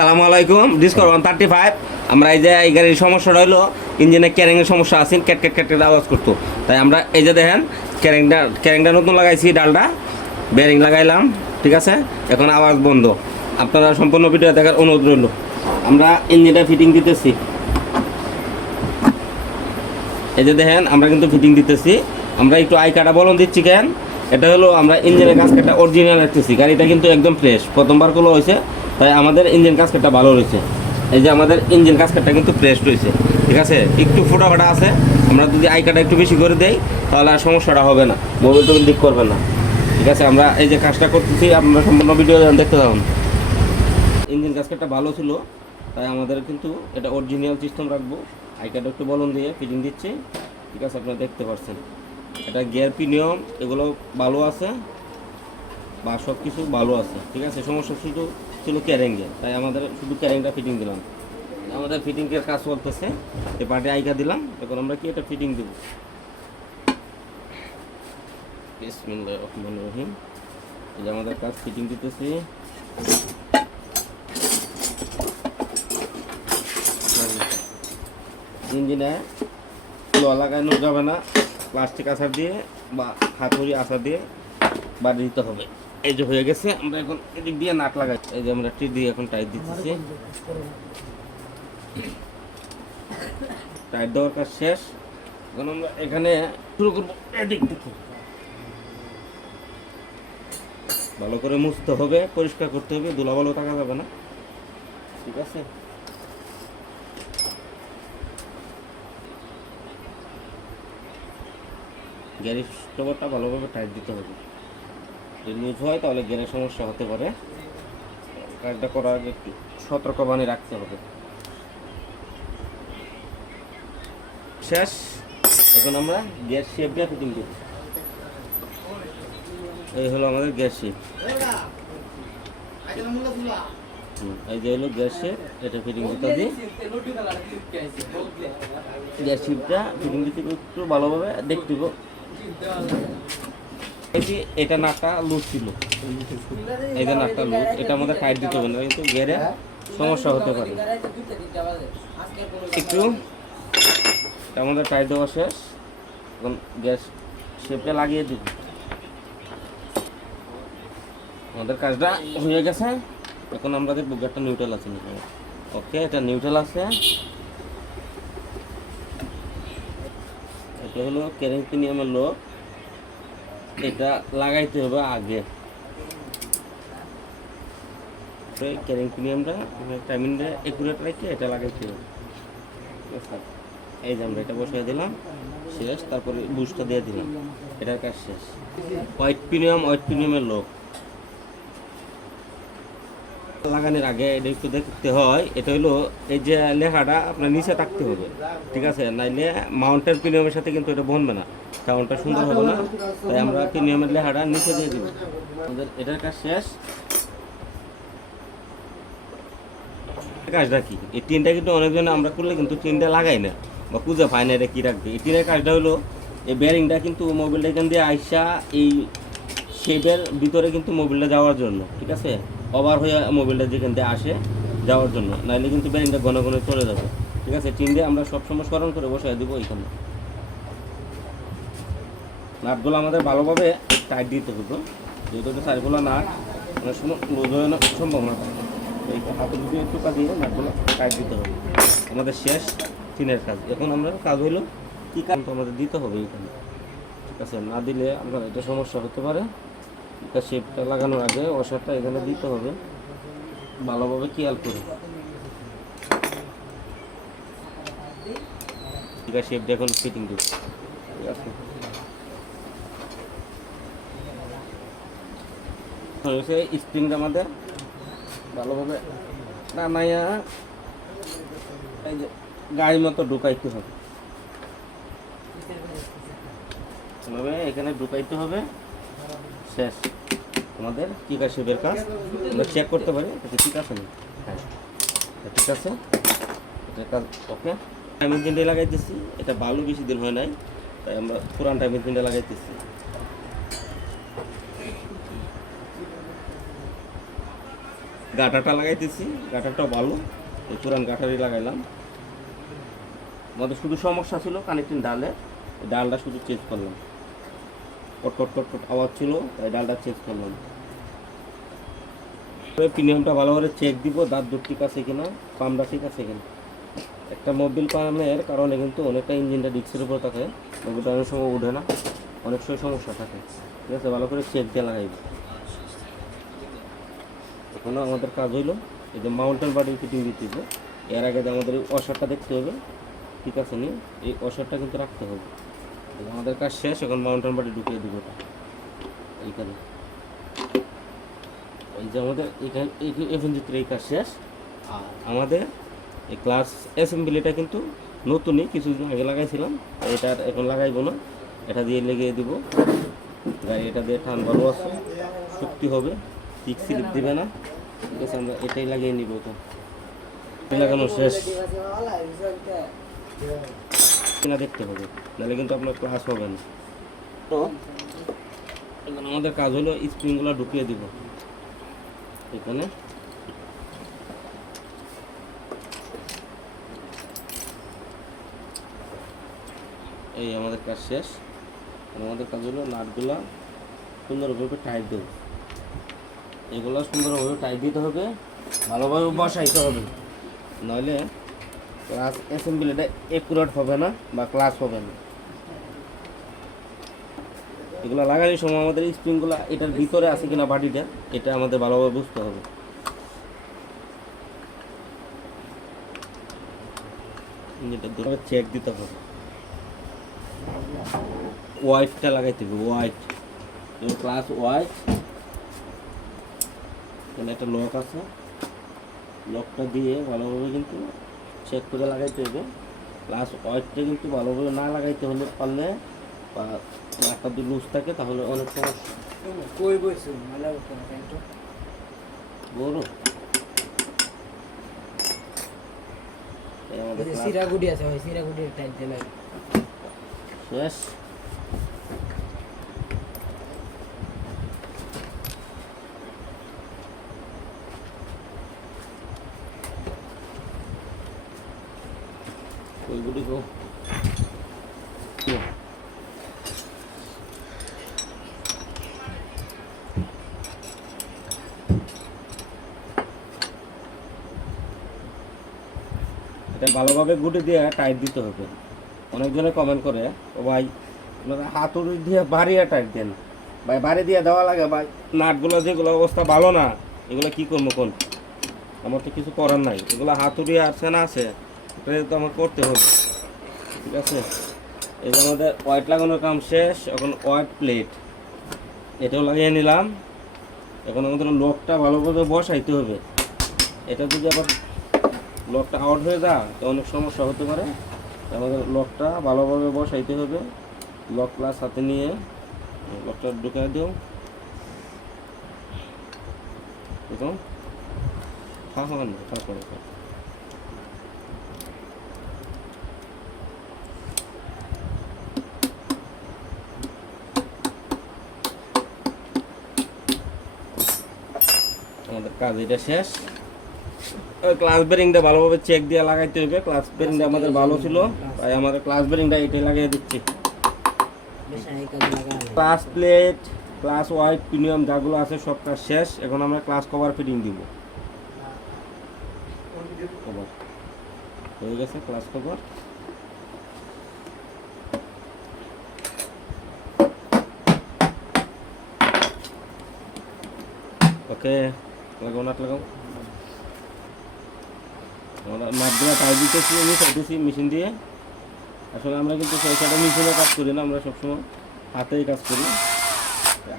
আসসালামু আলাইকুম। ডিসকভার 135 আমরা এই যে এই গাড়ির সমস্যাটা হলো ইঞ্জিনের ক্যারিংয়ের সমস্যা আছে, ক্যাট ক্যাট ক্যাট ক্যাট আওয়াজ করতো। তাই আমরা এই যে দেখেন ক্যারিংটা নতুন লাগাইছি, ডালটা বেয়ারিং লাগাইলাম, ঠিক আছে। এখন আওয়াজ বন্ধ। আপনারা সম্পূর্ণ ভিডিও দেখার অনুরোধ রইল। আমরা ইঞ্জিনটা ফিটিং দিতেছি, এই যে দেখেন আমরা কিন্তু ফিটিং দিতেছি। আমরা একটু আই কাটা বলন দিচ্ছি কেন, এটা হলো আমরা ইঞ্জিনের কাজটা অরিজিনাল রাখতেছি। গাড়িটা কিন্তু একদম ফ্রেশ, প্রথমবার গুলো হয়েছে, তাই আমাদের ইঞ্জিন কাজটা ভালো রয়েছে। এই যে আমাদের ইঞ্জিন কাজটা কিন্তু ফ্রেশ রয়েছে, ঠিক আছে। একটু ফোটা ফাটা আছে, আমরা যদি আই কাটা একটু বেশি করে দেই তাহলে আর সমস্যাটা হবে না, মোবাইল টোবিল দিক করবে না, ঠিক আছে। আমরা এই যে কাজটা করতেছি, আপনারা সম্পূর্ণ ভিডিও দেখতে থাকুন। ইঞ্জিন কাজটা ভালো ছিল, তাই আমাদের কিন্তু এটা অরিজিনাল সিস্টেম রাখবো। আই কাটা একটু বলন দিয়ে ফিটিং দিচ্ছি, ঠিক আছে। আপনারা দেখতে পাচ্ছেন এটা গিয়ার প্রিমিয়াম এগুলো ভালো আছে বা সব কিছু ভালো আছে, ঠিক আছে। সমস্যা শুধু ছিল ক্যারিংয়ে, তাই আমাদের শুধু ক্যারিংটা ফিটিং দিলাম। আমাদের ফিটিংয়ের কাজ চলতেছে, এই পার্টে আইকা দিলাম। এখন আমরা কি এটা ফিটিং দেব। বিসমিল্লাহির রহমানির রহিম। এই যে আমাদের কাজ ফিটিং দিতেছি। ইঞ্জিনে লোহা লাগানো যাবে না, প্লাস্টিক আচার দিয়ে বা হাতুড়ি আচার দিয়ে বাড়ি দিতে হবে। এই যে হয়ে গেছে, আমরা এখন এদিক দিয়ে নাট লাগাই। এই যে আমরা টি দিয়ে এখন টাইট দিতেছি। টাইট দেওয়ার কাজ শেষ। এখন আমরা এখানে শুরু করবো এদিক থেকে। ভালো করে মুছতে হবে, পরিষ্কার করতে হবে, ধুলা ভালো থাকা যাবে না, ঠিক আছে। গ্যারেজ কভারটা ভালোভাবে টাইট দিতে হবে। যদি লুজ হয় তাহলে গিয়ারের সমস্যা হতে পারে। কাজটা করার আগে একটু সতর্কবাণী রাখতে হবে। শেষ। এখন আমরা গ্যাস শেপ দিয়ে ফিটিং দেব। এই হলো আমাদের গ্যাস শেপ। এই যে হলো গ্যাস শেপ, এটা ফিটিং দিতে হবে। গ্যাস শেপটা ফিটিং দিতে একটু ভালোভাবে দেখতে হবে। এটা নাটটা লুজ ছিল, এই যে নাটটা লুজ, এটা আমাদের টাইট দিতে হবে না, কিন্তু গিয়ারে সমস্যা হতে পারে একটু। এটা আমাদের টাইট দেওয়া শেষ। এখন গ্যাস শেপটা লাগিয়ে দিব। আমাদের কাজটা হয়ে গেছে। এখন আমরা দেখবো গিয়ারটা নিউট্রাল আছে নাকি। ওকে, এটা নিউট্রাল আছে। এটা হলো ক্যারিং প্রিমিয়ামের লোক, এটা লাগাইতে হবে আগে। ক্যারিং প্রিমিয়ামটা টাইমিংটা একুরেট রেখে এটা লাগাইতে হবে, ঠিক আছে। এই যে আমরা এটা বসিয়ে দিলাম, শেষ। তারপরে বুস্টটা দিয়ে দিলাম, এটার কাজ শেষ। হোয়াইট প্রিমিয়ামের লোক লাগানোর আগে এটা একটু দেখতে হয়। এটা হলো এই যে লেখাটা আপনার নিচে থাকতে হবে, ঠিক আছে, নাইলে মাউন্টের প্রিমিয়ামের সাথে কিন্তু এটা বনবে না, সাউন্ডটা সুন্দর হবে না। তাই আমরা প্রিমিয়ামের লেখাটা নিচে দিয়ে দিব। আমাদের এটার কাজ শেষ। কাজটা কি, এই টিনটা কিন্তু অনেকজনে আমরা করলে কিন্তু টিনটা লাগাই না বা খুঁজে পায় না এটা কী রাখবে। এই টিনের কাজটা হলো এই বেয়ারিংটা কিন্তু মোবিলটা এখান দিয়ে আইসা এই শেপের ভিতরে কিন্তু মোবিলটা যাওয়ার জন্য, ঠিক আছে। ওভার হয়ে মোবিলটা যেখান দিয়ে আসে যাওয়ার জন্য, নাহলে কিন্তু বেয়ারিংটা ঘন ঘন চলে যাবে, ঠিক আছে। টিন দিয়ে আমরা সবসময় স্মরণ করে বসাই দিব এইখানে। নাটগুলো আমাদের ভালোভাবে টাইট দিতে হবে, যেহেতু এটা সাইডগুলো নাট অনেক সময় লুজ হয়ে সম্ভাবনা থাকে। এই হাতে যদি একটু কাজিয়ে নাটগুলো টাইট দিতে হবে। আমাদের শেষ টিনের কাজ। এখন আমরা কাজ হলো কী কাজ আমাদের দিতে হবে এইখানে, ঠিক আছে। না দিলে আপনার এটা সমস্যা হতে পারে। এটা শেপটা লাগানোর আগে ওষারটা এখানে দিতে হবে, ভালোভাবে খেয়াল করে। ঠিক আছে, শেপটা এখন ফিটিং দিব, ঠিক আছে। স্প্রিংটা আমাদের ভালোভাবে নামাইয়া এই যে গাড়ির মতো ঢুকাইতে হবে, এভাবে এখানে ঢুকাইতে হবে। শেষ আমাদের টিকা শেপের কাজ। আমরা চেক করতে পারি এটা ঠিক আছে না। হ্যাঁ, ঠিক আছে, এটার কাজ ওকে। টাইম ইঞ্জিনটা লাগাইতেছি, এটা ভালো বেশি দিন হয় নাই, তাই আমরা পুরান টাইম ইঞ্জিনটা লাগাইতেছি। গাটাটা লাগাইতেছি, গাটাটাও ভালো, এই পুরান গাটারই লাগাইলাম। আমাদের শুধু সমস্যা ছিল কানেক্টিং ডালে, ডালটা শুধু চেঞ্জ করলাম, কট কট কট কট আওয়াজ ছিল, তাই ডালটা চেঞ্জ করলাম। প্রিমিয়ামটা ভালো করে চেক দিব, দাঁত দুধ ঠিক আছে কিনা, পাম্পটা ঠিক আছে কিনা। একটা মোবিল পাম্পের কারণে কিন্তু অনেকটা ইঞ্জিনটা ডিস্কের উপর থাকে, মোবিলটা অনেক সময় উঠে না, অনেক সময় সমস্যা থাকে। ঠিক আছে, ভালো করে চেক দিয়ে লাগাইব। এখনো আমাদের কাজ হইলো এই যে মাউন্টেন বাড়ি ফিটিং দিতে হবে। এর আগে আমাদের এই অসারটা দেখতে হবে, ঠিক আছে নি, এই অসারটা কিন্তু রাখতে হবে। আমাদের কাজ শেষ, এখন মাউন্টেন বাড়ি ঢুকিয়ে দিব এটা এইখানে। এই যে আমাদের এখানে এখন চিত্রে এই কাজ শেষ। আর আমাদের এই ক্লাস অ্যাসেম্বলিটা কিন্তু নতুনই, কিছুদিন আগে লাগাইছিলাম, এটা এখন লাগাইবো না, এটা দিয়ে লেগিয়ে দিব। গাড়ি এটা দিয়ে টান ভালো আছে, শক্তি হবে, ঠিক স্লিপ দিবে না। ঠিক আছে, আমরা এটাই লাগিয়ে নিব। তো লাগানো শেষ কিনা দেখতে হবে, নাহলে কিন্তু আপনার ক্লাস হবে না। তো এখন আমাদের কাজ হলো স্প্রিংগুলো ঢুকিয়ে দিব এখানে। এই আমাদের কাজ শেষ। আমাদের কাজ হলো নাটগুলা সুন্দরভাবে টাইট দেব, এগুলো সুন্দরভাবে টাইট দিতে হবে, ভালোভাবে বসাইতে হবে, নইলে ক্লাস অ্যাসেম্বলিটা একুরেট হবে না বা ক্লাস হবে না। এগুলো লাগানোর সময় আমাদের স্প্রিংগুলো এটার ভিতরে আছে কিনা বাটিটা, এটা আমাদের ভালোভাবে বুঝতে হবে। এটা দুটো চেক দিতে হবে, হোয়াইটটা লাগাইতে হবে, হোয়াইট ক্লাস হোয়াইট। এখানে একটা লক আছে, লকটা দিয়ে ভালোভাবে কিন্তু চেক করে লাগাইতে হবে। প্লাস হোয়াইটটা কিন্তু ভালোভাবে না লাগাইতে হলে পারলে বা একটা যদি লুজ থাকে তাহলে অনেক সমস্যা। বড় সিরাগুড়ি আছে ভাই, সিরাগুড়ির টাইট দিলে শেষ। ওইগুলি গো এটা ভালোভাবে গুটি দিয়ে টাইট দিতে হবে। অনেকজনে কমেন্ট করে, ও ভাই আপনারা হাতুড়ি দিয়ে বাড়িয়ে টাইট দেন, ভাই বাড়ি দিয়ে দেওয়া লাগে ভাই, নাটগুলো যেগুলো অবস্থা ভালো না, এগুলো কী করবো কোন, আমার তো কিছু করার নাই। এগুলো হাতুড়ি আছে না আছে, এটা তো আমার করতে হবে। ঠিক আছে, এই যে আমাদের হোয়াইট লাগানোর কাম শেষ। এখন হোয়াইট প্লেট এটাও লাগিয়ে নিলাম। এখন আমাদের লকটা ভালোভাবে বসাইতে হবে। এটা যদি আবার লকটা আউট হয়ে যায় তো অনেক সমস্যা হতে পারে। আমাদের লকটা ভালোভাবে বসাইতে হবে। লক প্লাস হাতে নিয়ে লকটা ঢুকাই দিও। দেখুন আমাদের কাজ এটা শেষ। ক্লাস বেরিংটা ভালোভাবে চেক দিয়ে লাগাইতে হবে। ক্লাস বেরিংটা আমাদের ভালো ছিল, তাই আমাদের ক্লাস বেরিংটা এটাই লাগিয়ে দিচ্ছি। Glass plate, glass white, premium যাগুলো আছে সব কাজ শেষ। এখন আমরা ক্লাস কভার ফিটিং দিব। কভার হয়ে গেছে, ক্লাস কভার। ওকে, লাগাও, নাট লাগাও। আমরা নাটগুলো টাইট দিতেছি, আমি চাইতেছি মেশিন দিয়ে। আসলে আমরা কিন্তু সেটা মেশিনে কাজ করি না, আমরা সবসময় হাতেই কাজ করি।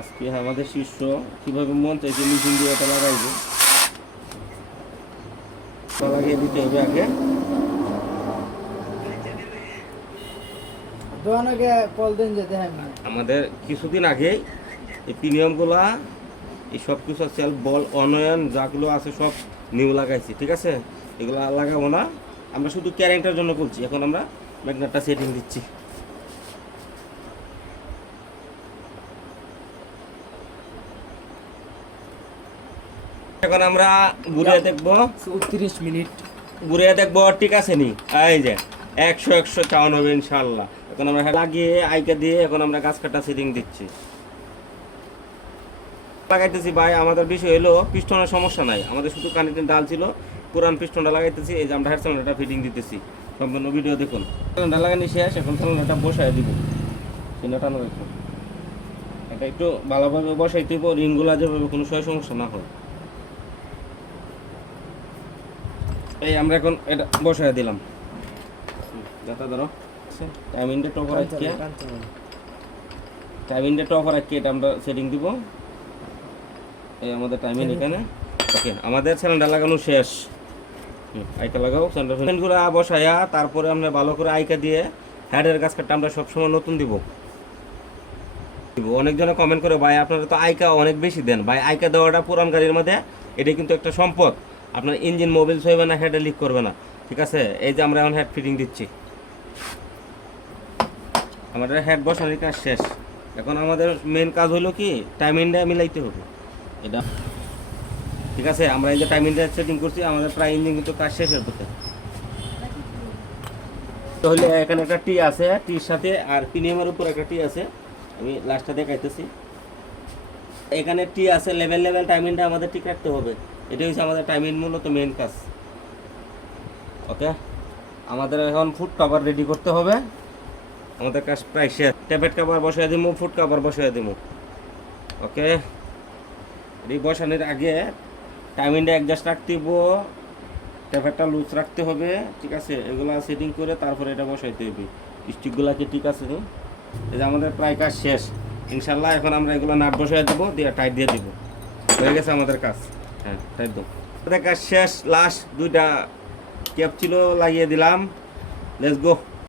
আজকে আমাদের শিষ্য কীভাবে মন চাইছে মেশিন দিয়ে এটা লাগাইবে, লাগিয়ে দিতে হবে আগে। আমাদের কিছুদিন আগেই এই প্রিমিয়ামগুলা, এই সব কিছু সেলফ বল অনয়ন যাগুলো আছে সব নিউ লাগাইছি। ঠিক আছে, এগুলো লাগাবো না, আমরা শুধু ক্যারেন্টার জন্য বলছি। এখন আমরা ম্যাগনেটটা সেটিং দিচ্ছি। এখন আমরা ঘুরে দেখবো, 30 মিনিট ঘুরে দেখবো ঠিক আছে নি। এই যে 100 চাউন হবে ইনশাল্লাহ। এখন আমরা লাগিয়ে আইকা দিয়ে এখন আমরা গাছ কাটা সেটিং দিচ্ছি, লাগাইতেছি। ভাই আমাদের বিষয় হলো পিস্টনের সমস্যা নাই, আমাদের শুধু কানেক্টের ডাল ছিল, পুরান পিস্টনটা লাগাইতেছি। এই যে আমরা হেড সিলিন্ডারটা ফিটিং দিতেছি, সম্পূর্ণ ভিডিও দেখুন। সিলিন্ডার লাগানি শেষ, এখন সিলিন্ডারটা বসায় দিব। সিলিন্ডারটা রাখবো, এটা একটু ভালোভাবে বসাইতে হইব, রিংগুলা যেভাবে কোনো সমস্যা না হয়। এই আমরা এখন এটা বসায় দিলাম। যাতা ধরো টাইমিংটা টপ রাখিয়ে, টাইমিংটা টপ রাখিয়ে এটা আমরা সেটিং দিব। এই আমাদের টাইমিং এখানে ওকে। আমাদের সিলিন্ডার লাগানো শেষ। আইকা লাগাও সিলিন্ডারগুলো বসায়া, তারপরে আমরা ভালো করে আইকা দিয়ে হেডের গাছকাটটা আমরা সবসময় নতুন দিব। অনেকজনে কমেন্ট করে ভাই আপনারা তো আইকা অনেক বেশি দেন। ভাই আইকা দেওয়াটা পুরান গাড়ির মধ্যে এটা কিন্তু একটা সম্পদ। আপনার ইঞ্জিন মোবিল হইবে না, হেডে লিক করবে না, ঠিক আছে। এই যে আমরা এখন হেড ফিটিং দিচ্ছি, আমাদের হেড বসানোর কাজ শেষ। এখন আমাদের মেন কাজ হলো কি টাইমিংটা মিলাইতে হবে এটা, ঠিক আছে। আমরা এই যে টাইমিংটা সেটিং করছি, আমাদের প্রায় ইঞ্জিন কিন্তু কাজ শেষের পথে। তাহলে এখানে একটা টি আছে, টির সাথে আর প্রিমিয়ামের উপর একটা টি আছে, আমি লাস্টটা দেখাইতেছি। এখানে টি আছে, লেভেল টাইমিংটা আমাদের ঠিক রাখতে হবে। এটা হচ্ছে আমাদের টাইমিং মূলত মেন কাজ। ওকে, আমাদের এখন ফুট কভার রেডি করতে হবে। আমাদের কাজ প্রায় শেষ। ট্যাপেট কভার বসাই দিব, ফুট কভার বসাই দিব। ওকে, এই বসানোর আগে টাইমিংটা অ্যাডজাস্ট রাখতে হইব, ট্যাপেটটা লুজ রাখতে হবে, ঠিক আছে। এগুলো সেটিং করে তারপরে এটা বসাইতে হবে। স্টিকগুলোকে ঠিক আছে। এই যে আমাদের প্রায় কাজ শেষ ইনশাল্লাহ। এখন আমরা এগুলো নাট বসাই দেবো, দিয়ে টাইট দিয়ে দিব। হয়ে গেছে আমাদের কাজ। হ্যাঁ, টাইট দেবো। আমাদের কাজ শেষ। লাস্ট দুইটা ক্যাপ ছিল, লাগিয়ে দিলাম। Let's go.